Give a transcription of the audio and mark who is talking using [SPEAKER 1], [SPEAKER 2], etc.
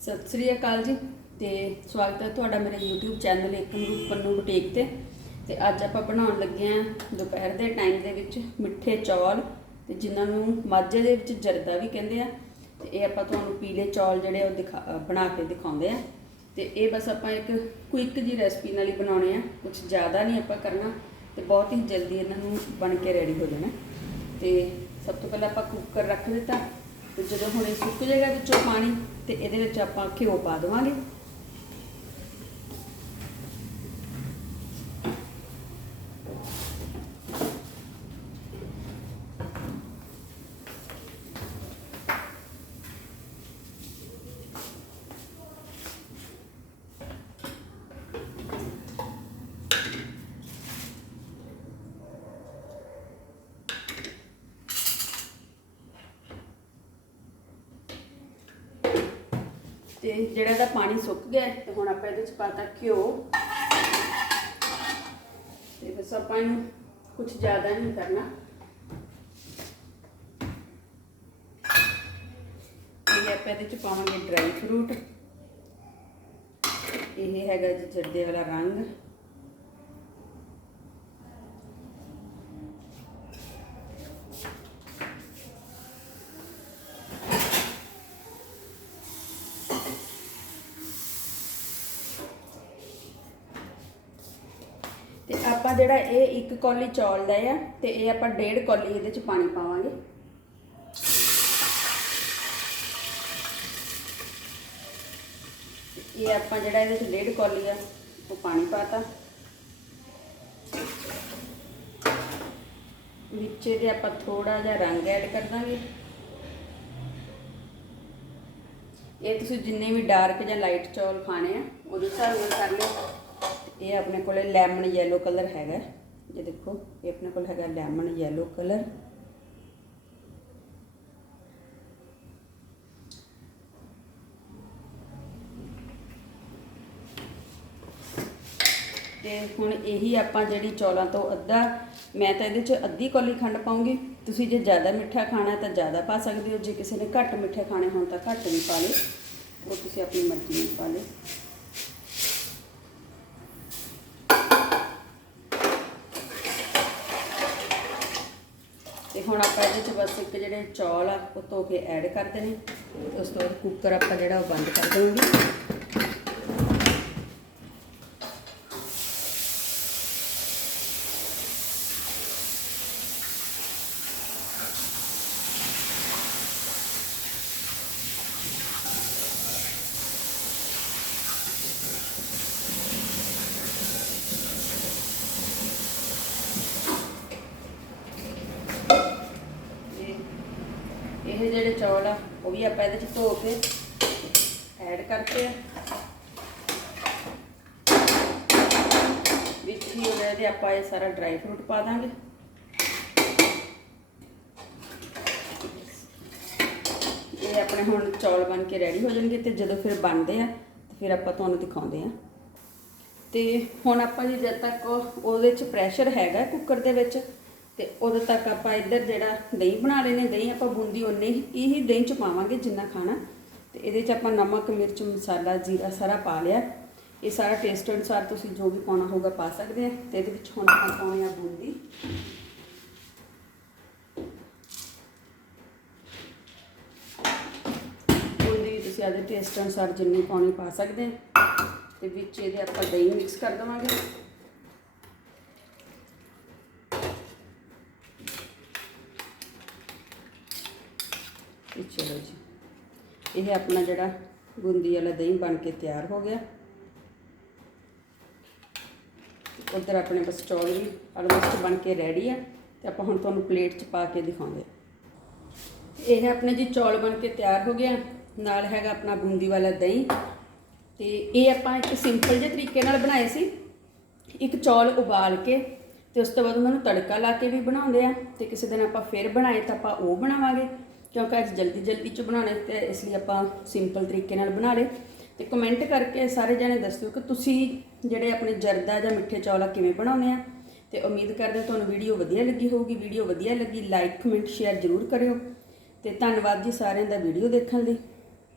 [SPEAKER 1] ਸਤਿ ਸ੍ਰੀ ਅਕਾਲ ਜੀ ਤੇ ਸਵਾਗਤ ਹੈ ਤੁਹਾਡਾ ਮੇਰੇ YouTube channel Ekamroop Pannu boutique ਤੇ। ਤੇ ਅੱਜ ਆਪਾਂ ਬਣਾਉਣ ਲੱਗੇ ਆਂ ਦੁਪਹਿਰ ਦੇ ਟਾਈਮ ਦੇ ਵਿੱਚ ਮਿੱਠੇ ਚੌਲ ਤੇ ਜਿਨ੍ਹਾਂ ਨੂੰ ਮਾਝੇ ਦੇ ਵਿੱਚ ਜਰਦਾ ਵੀ ਕਹਿੰਦੇ ਆ। ਤੇ ਇਹ ਆਪਾਂ ਤੁਹਾਨੂੰ ਪੀਲੇ ਚੌਲ ਜਿਹੜੇ ਉਹ ਦਿਖਾ ਬਣਾ ਕੇ ਦਿਖਾਉਂਦੇ ਆ। ਤੇ ਇਹ ਬਸ ਆਪਾਂ ਇੱਕ ਕੁਇਕ ਜੀ ਰੈਸਪੀ ਨਾਲ ਹੀ ਬਣਾਉਣੇ ਆ। ਕੁਝ ਜ਼ਿਆਦਾ ਨਹੀਂ ਆਪਾਂ ਕਰਨਾ ਤੇ ਬਹੁਤ ਹੀ ਜਲਦੀ ਇਹਨਾਂ ਨੂੰ ਬਣ ਕੇ ਰੈਡੀ ਹੋ ਜਾਣਾ। ਤੇ ਸਭ ਤੋਂ ਪਹਿਲਾਂ ਆਪਾਂ ਕੁੱਕਰ ਰੱਖ ਦਿੱਤਾ। ਤੇ ਜਦੋਂ ਹੁਣ ਇਹ ਸੁੱਕ ਜਾਏਗਾ ਵਿੱਚੋਂ ਪਾਣੀ, ਤੇ ਇਹਦੇ ਵਿੱਚ ਆਪਾਂ ਘਿਓ ਪਾ ਦੇਵਾਂਗੇ। ਤੇ ਜਿਹੜਾ ਇਹਦਾ ਪਾਣੀ ਸੁੱਕ ਗਿਆ ਹੈ, ਤੇ ਹੁਣ ਆਪਾਂ ਇਹਦੇ ਵਿੱਚ ਪਾਤਾ ਘਿਓ। ਤੇ ਬਸ ਆਪਾਂ ਇਹਨੂੰ ਕੁਝ ਜ਼ਿਆਦਾ ਨਹੀਂ ਕਰਨਾ। ਇਹ ਆਪਾਂ ਇਹਦੇ 'ਚ ਪਾਵਾਂਗੇ ਡਰਾਈ ਫਰੂਟ। ਇਹ ਹੈਗਾ ਜੀ ਜਰਦੇ ਵਾਲਾ ਰੰਗ ਤੇ ਆਪਾਂ ਜਿਹੜਾ ਇਹ ਇੱਕ ਕੌਲੀ ਚੌਲ ਦਾ ਆ ਤੇ ਇਹ ਆਪਾਂ ਡੇਢ ਕੌਲੀ ਇਹਦੇ ਚ ਪਾਣੀ ਪਾਵਾਂਗੇ। ਇਹ ਆਪਾਂ ਜਿਹੜਾ ਇਹਦੇ ਚ ਡੇਢ ਕੌਲੀ ਆ, ਉਹ ਪਾਣੀ ਪਾਤਾ। ਵਿੱਚ ਇਹਦੇ ਆਪਾਂ ਥੋੜਾ ਜਿਹਾ ਰੰਗ ਐਡ ਕਰ ਦਾਂਗੇ। ਇਹ ਤੁਸੀਂ ਜਿੰਨੇ ਵੀ ਡਾਰਕ ਜਾਂ ਲਾਈਟ ਚੌਲ ਖਾਣੇ ਆ, ਉਹਦੇ ਹਿਸਾਬ ਨਾਲ ਕਰ ਲਿਓ। ਇਹ ਆਪਣੇ ਕੋਲੇ ਲੈਮਨ ਯੈਲੋ ਕਲਰ ਹੈਗਾ। ਇਹ ਦੇਖੋ, ਇਹ ਆਪਣੇ ਕੋਲ ਹੈਗਾ ਲੈਮਨ ਯੈਲੋ ਕਲਰ ਤੇ ਹੁਣ ਇਹੀ ਆਪਾਂ ਜਿਹੜੀ ਚੌਲਾਂ ਤੋਂ ਅੱਧਾ, ਮੈਂ ਤਾਂ ਇਹਦੇ ਚ ਅੱਧੀ ਕੌਲੀ ਖੰਡ ਪਾਉਂਗੀ। ਤੁਸੀਂ ਜੇ ਜ਼ਿਆਦਾ ਮਿੱਠਾ ਖਾਣਾ ਤਾਂ ਜ਼ਿਆਦਾ ਪਾ ਸਕਦੇ ਹੋ। ਜੇ ਕਿਸੇ ਨੇ ਘੱਟ ਮਿੱਠੇ ਖਾਣੇ ਹੋਣ ਤਾਂ ਘੱਟ ਵੀ ਪਾ ਲਓ। ਉਹ ਤੁਸੀਂ ਆਪਣੀ ਮਰਜ਼ੀ ਨਾਲ ਪਾ ਲਓ। ਤੇ ਹੁਣ ਆਪਾਂ ਇਹਦੇ ਚ ਬਸ ਇੱਕ ਜਿਹੜੇ ਚੌਲ ਆ, ਉਹ ਧੋ ਕੇ ਐਡ ਕਰ ਦੇਣੇ। ਉਸ ਤੋਂ ਬਾਅਦ ਕੁੱਕਰ ਆਪਾਂ ਜਿਹੜਾ ਉਹ ਬੰਦ ਕਰ ਦੇਵਾਂਗੇ ਤੇ ਇਹ ਜਿਹੜੇ ਚੌਲ ਆ, ਉਹ ਵੀ ਆਪਾਂ ਇਹਦੇ ਚ ਧੋ ਕੇ ਐਡ ਕਰਤੇ ਆ। ਵਿੱਚ ਹੀ ਉਹਦੇ ਤੇ ਆਪਾਂ ਇਹ ਸਾਰਾ ਡਰਾਈ ਫਰੂਟ ਪਾ ਦਾਂਗੇ। ਇਹ ਆਪਣੇ ਹੁਣ ਚੌਲ ਬਣ ਕੇ ਰੈਡੀ ਹੋ ਜਾਣਗੇ ਤੇ ਜਦੋਂ ਫਿਰ ਬਣਦੇ ਆ, ਤੇ ਫਿਰ ਆਪਾਂ ਤੁਹਾਨੂੰ ਦਿਖਾਉਂਦੇ ਆ। ਤੇ ਹੁਣ ਆਪਾਂ ਜੀ ਜਦ ਤੱਕ ਉਹਦੇ ਚ ਪ੍ਰੈਸ਼ਰ ਹੈਗਾ ਕੁੱਕਰ ਦੇ ਵਿੱਚ ਤੇ ਉਦੋਂ ਤੱਕ ਆਪਾਂ ਇੱਧਰ ਜਿਹੜਾ ਦਹੀਂ ਬਣਾ ਲੈਨੇ ਦਹੀਂ ਆਪਾਂ ਬੂੰਦੀ ਉਹਨੇ ਹੀ ਹੀ ਦਹੀਂ ਚ ਪਾਵਾਂਗੇ ਜਿੰਨਾ ਖਾਣਾ। ਤੇ ਇਹਦੇ ਚ ਆਪਾਂ ਨਮਕ, ਮਿਰਚ, ਮਸਾਲਾ, ਜੀਰਾ ਸਾਰਾ ਪਾ ਲਿਆ। ਇਹ ਸਾਰਾ ਟੇਸਟ ਅਨੁਸਾਰ ਤੁਸੀਂ ਜੋ ਵੀ ਪਾਉਣਾ ਹੋਊਗਾ ਪਾ ਸਕਦੇ ਆ। ਤੇ ਇਹਦੇ ਵਿੱਚ ਹੁਣ ਆਪਾਂ ਪਾਉਣੀ ਆ ਬੂੰਦੀ। ਬੂੰਦੀ ਵੀ ਤੁਸੀਂ ਆਪਦੇ ਟੇਸਟ ਅਨੁਸਾਰ ਜਿੰਨੀ ਪਾਉਣੀ ਪਾ ਸਕਦੇ ਆ। ਤੇ ਵਿੱਚ ਇਹਦੇ ਆਪਾਂ ਦਹੀਂ ਮਿਕਸ ਕਰ ਦੇਵਾਂਗੇ। ਚਲੋ ਜੀ। ਇਹ ਆਪਣਾ ਜਿਹੜਾ ਬੂੰਦੀ ਵਾਲਾ ਦਹੀਂ ਬਣ ਕੇ ਤਿਆਰ ਹੋ ਗਿਆ। ਉਧਰ ਆਪਣੇ ਬਸ ਚੌਲ ਵੀ ਆਲਮੋਸਟ ਬਣ ਕੇ ਰੈਡੀ ਆ ਤੇ ਆਪਾਂ ਹੁਣ ਤੁਹਾਨੂੰ ਪਲੇਟ 'ਚ ਪਾ ਕੇ ਦਿਖਾਉਂਦੇ। ਇਹ ਆਪਣੇ ਜੀ ਚੌਲ ਬਣ ਕੇ ਤਿਆਰ ਹੋ ਗਿਆ ਨਾਲ ਹੈਗਾ ਆਪਣਾ ਬੂੰਦੀ ਵਾਲਾ ਦਹੀਂ। ਤੇ ਇਹ ਆਪਾਂ ਇੱਕ ਸਿੰਪਲ ਜਿਹੇ ਤਰੀਕੇ ਨਾਲ ਬਣਾਏ ਸੀ। ਇੱਕ ਚੌਲ ਉਬਾਲ ਕੇ ਤੇ ਉਸ ਤੋਂ ਬਾਅਦ ਉਹਨਾਂ ਨੂੰ ਤੜਕਾ ਲਾ ਕੇ ਵੀ ਬਣਾਉਂਦੇ ਆ। ਤੇ ਕਿਸੇ ਦਿਨ ਆਪਾਂ ਫਿਰ ਬਣਾਏ ਤਾਂ ਆਪਾਂ ਉਹ ਬਣਾਵਾਂਗੇ। ਕਿਉਂਕਿ ਅੱਜ ਜਲਦੀ ਜਲਦੀ ਚ ਬਣਾਉਣੇ ਤੇ ਇਸ ਲਈ ਆਪਾਂ ਸਿੰਪਲ ਤਰੀਕੇ ਨਾਲ ਬਣਾ ਲਏ। ਤੇ ਕਮੈਂਟ ਕਰਕੇ ਸਾਰੇ ਜਣੇ ਦੱਸਿਓ ਕਿ ਤੁਸੀਂ ਜਿਹੜੇ ਆਪਣੇ ਜਰਦਾ ਜਾਂ ਮਿੱਠੇ ਚੌਲ ਆ ਕਿਵੇਂ ਬਣਾਉਂਦੇ ਆ। ਤੇ ਉਮੀਦ ਕਰਦੇ ਹਾਂ ਤੁਹਾਨੂੰ ਵੀਡੀਓ ਵਧੀਆ ਲੱਗੀ ਹੋਊਗੀ। ਵੀਡੀਓ ਵਧੀਆ ਲੱਗੀ ਲਾਈਕ ਕਮੈਂਟ ਸ਼ੇਅਰ ਜ਼ਰੂਰ ਕਰਿਓ। ਤੇ ਧੰਨਵਾਦ ਜੀ ਸਾਰਿਆਂ ਦਾ ਵੀਡੀਓ ਦੇਖਣ ਲਈ।